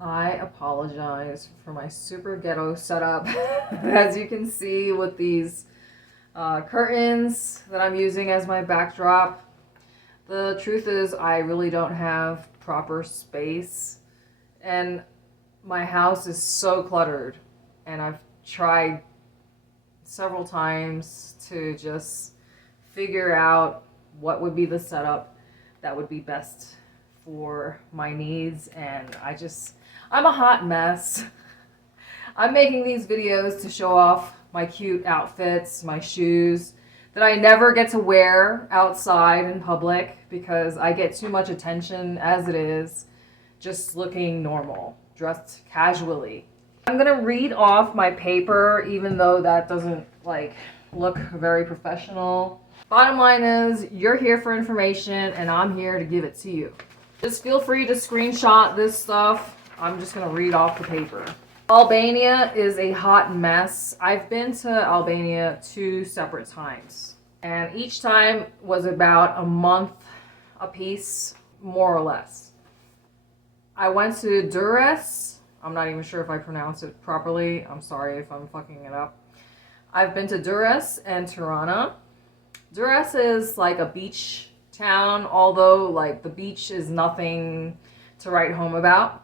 I apologize for my super ghetto setup. As you can see with these curtains that I'm using as my backdrop, the truth is I really don't have proper space, and my house is so cluttered, and I've tried several times to just figure out what would be the setup that would be best for my needs, and I'm a hot mess. I'm making these videos to show off my cute outfits, my shoes that I never get to wear outside in public because I get too much attention as it is, just looking normal, dressed casually. I'm gonna read off my paper even though that doesn't look very professional. Bottom line is, you're here for information and I'm here to give it to you. Just feel free to screenshot this stuff. I'm just gonna read off the paper. Albania is a hot mess. I've been to Albania 2 separate times, and each time was about a month apiece, more or less. I went to Durrës. I'm not even sure if I pronounce it properly. I'm sorry if I'm fucking it up. I've been to Durrës and Tirana. Durrës is like a beach town, although the beach is nothing to write home about,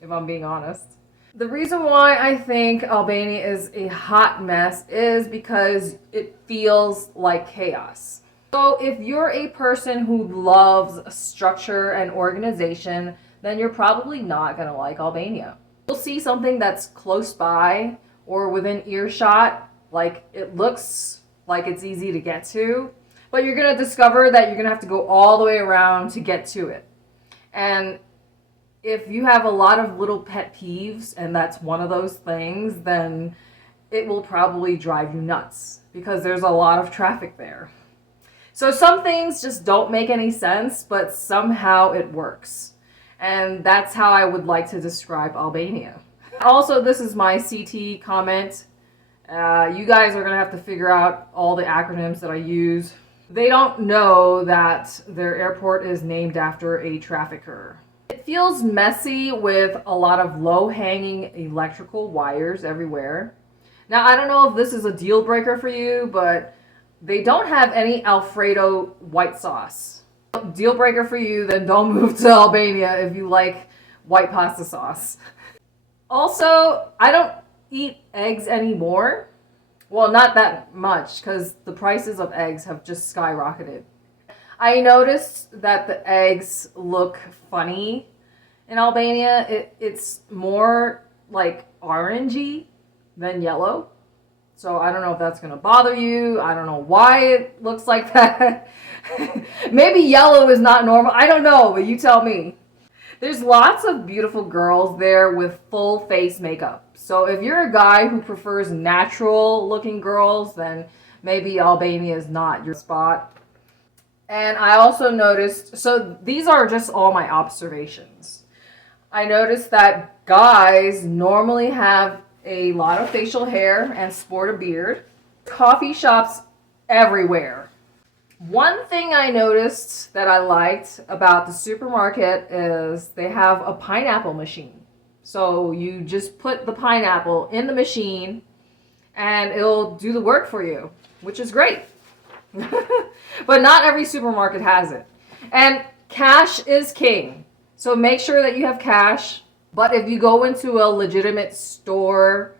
if I'm being honest. The reason why I think Albania is a hot mess is because it feels like chaos. So if you're a person who loves structure and organization, then you're probably not gonna like Albania. You'll see something that's close by or within earshot, it looks like it's easy to get to, but you're gonna discover that you're gonna have to go all the way around to get to it. And if you have a lot of little pet peeves, and that's one of those things, then it will probably drive you nuts because there's a lot of traffic there. So some things just don't make any sense, but somehow it works. And that's how I would like to describe Albania. Also, this is my CT comment. You guys are gonna have to figure out all the acronyms that I use. They don't know that their airport is named after a trafficker. It feels messy with a lot of low-hanging electrical wires everywhere. Now, I don't know if this is a deal breaker for you, but they don't have any Alfredo white sauce. Deal breaker for you, then don't move to Albania if you like white pasta sauce. Also, I don't eat eggs anymore. Well, not that much, because the prices of eggs have just skyrocketed. I noticed that the eggs look funny in Albania. It's more like orangey than yellow. So I don't know if that's going to bother you. I don't know why it looks like that. Maybe yellow is not normal. I don't know, but you tell me. There's lots of beautiful girls there with full face makeup. So if you're a guy who prefers natural looking girls, then maybe Albania is not your spot. And I also noticed, so these are just all my observations. I noticed that guys normally have a lot of facial hair and sport a beard. Coffee shops everywhere. One thing I noticed that I liked about the supermarket is they have a pineapple machine. So you just put the pineapple in the machine and it'll do the work for you, which is great. But not every supermarket has it. And cash is king. So make sure that you have cash. But if you go into a legitimate store,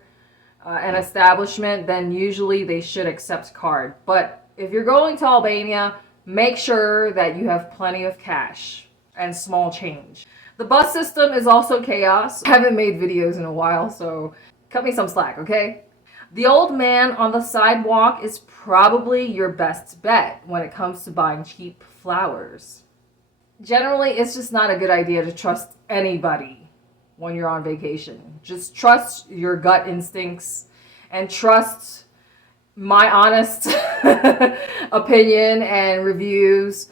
an establishment, then usually they should accept card. But if you're going to Albania, make sure that you have plenty of cash and small change. The bus system is also chaos. I haven't made videos in a while, so cut me some slack, okay? The old man on the sidewalk is probably your best bet when it comes to buying cheap flowers. Generally, it's just not a good idea to trust anybody when you're on vacation. Just trust your gut instincts and trust my honest opinion and reviews,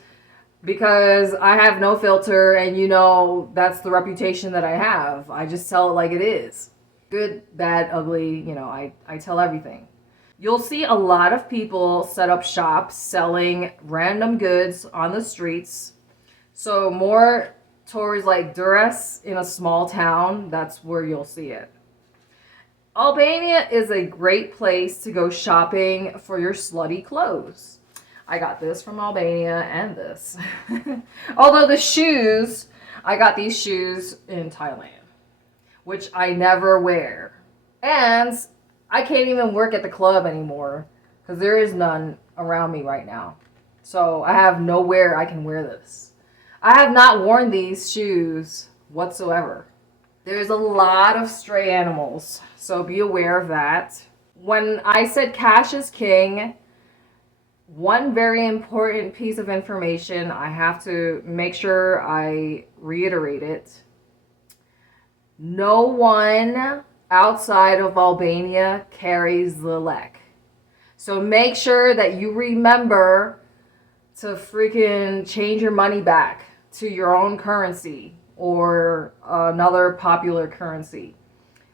because I have no filter, and that's the reputation that I have. I just tell it like it is. Good, bad, ugly, I tell everything. You'll see a lot of people set up shops selling random goods on the streets. So more towards like Durrës in a small town, that's where you'll see it. Albania is a great place to go shopping for your slutty clothes. I got this from Albania and this. Although the shoes, I got these shoes in Thailand, which I never wear. And I can't even work at the club anymore because there is none around me right now. So I have nowhere I can wear this. I have not worn these shoes whatsoever. There's a lot of stray animals, so be aware of that. When I said cash is king, one very important piece of information, I have to make sure I reiterate it. No one outside of Albania carries the lek. So make sure that you remember to freaking change your money back to your own currency or another popular currency.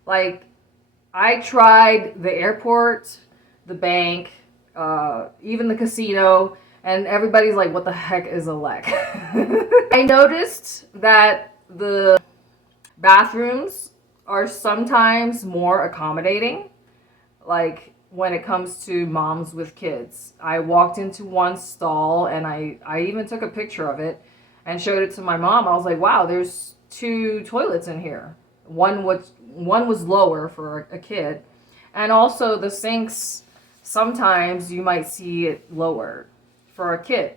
Like, I tried the airport, the bank, even the casino, and everybody's like, what the heck is a lek? I noticed that the bathrooms are sometimes more accommodating, like when it comes to moms with kids. I walked into one stall and I even took a picture of it and showed it to my mom. I was like, wow, there's 2 toilets in here. One was lower for a kid, and also the sinks, sometimes you might see it lower for a kid.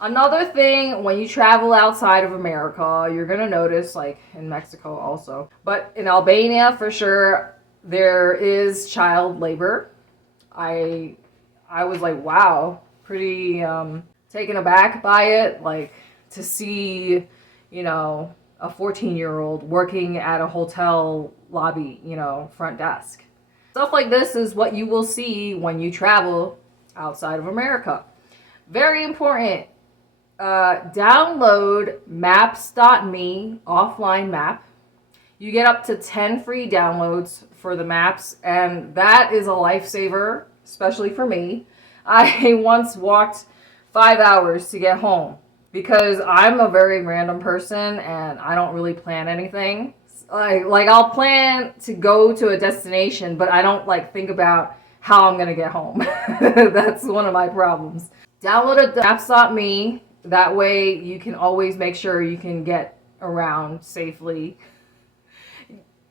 Another thing, when you travel outside of America, you're gonna notice, like in Mexico also, but in Albania for sure, there is child labor. I was like, wow, pretty taken aback by it, like to see, you know, a 14-year-old working at a hotel lobby, you know, front desk. Stuff like this is what you will see when you travel outside of America. Very important. Download maps.me offline map. You get up to 10 free downloads for the maps, and that is a lifesaver, especially for me. I once walked 5 hours to get home because I'm a very random person and I don't really plan anything. Like I'll plan to go to a destination, but I don't like think about how I'm gonna get home. That's one of my problems. Download maps.me. That way you can always make sure you can get around safely.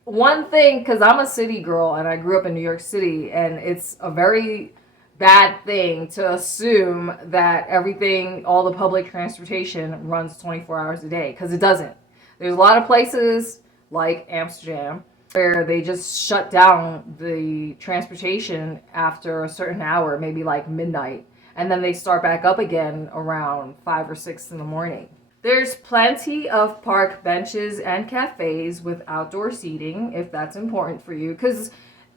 One thing, because I'm a city girl and I grew up in New York City, and it's a very bad thing to assume that everything, all the public transportation runs 24 hours a day, because it doesn't. There's a lot of places like Amsterdam where they just shut down the transportation after a certain hour, maybe like midnight, and then they start back up again around 5 or 6 in the morning. There's plenty of park benches and cafes with outdoor seating, if that's important for you. Because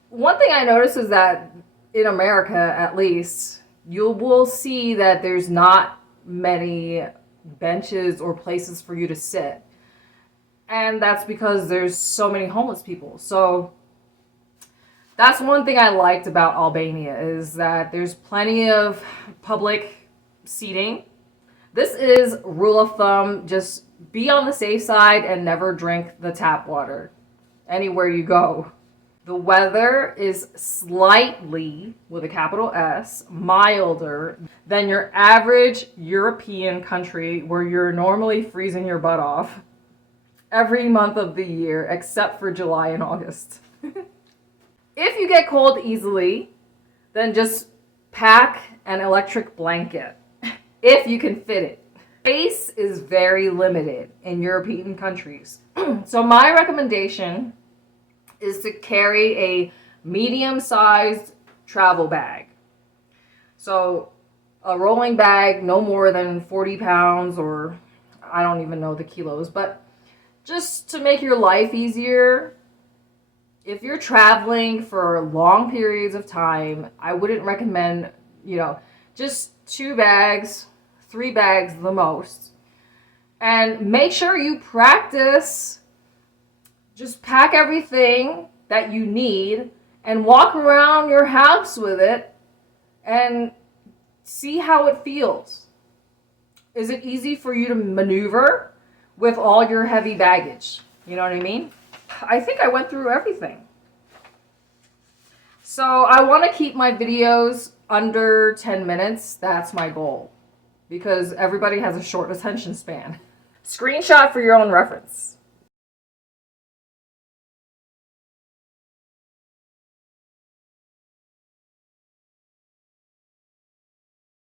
one thing I noticed is that in America, at least, you will see that there's not many benches or places for you to sit. And that's because there's so many homeless people. So that's one thing I liked about Albania, is that there's plenty of public seating. This is rule of thumb, just be on the safe side and never drink the tap water anywhere you go. The weather is slightly, with a capital S, milder than your average European country where you're normally freezing your butt off every month of the year except for July and August. If you get cold easily, then just pack an electric blanket. If you can fit it. Space is very limited in European countries. So my recommendation is to carry a medium-sized travel bag. So a rolling bag, no more than 40 pounds, or I don't even know the kilos, but just to make your life easier, if you're traveling for long periods of time, I wouldn't recommend, just 2 bags, 3 bags the most. And make sure you practice. Just pack everything that you need and walk around your house with it and see how it feels. Is it easy for you to maneuver? with all your heavy baggage. You know what I mean? I think I went through everything. So I want to keep my videos under 10 minutes. That's my goal. Because everybody has a short attention span. Screenshot for your own reference.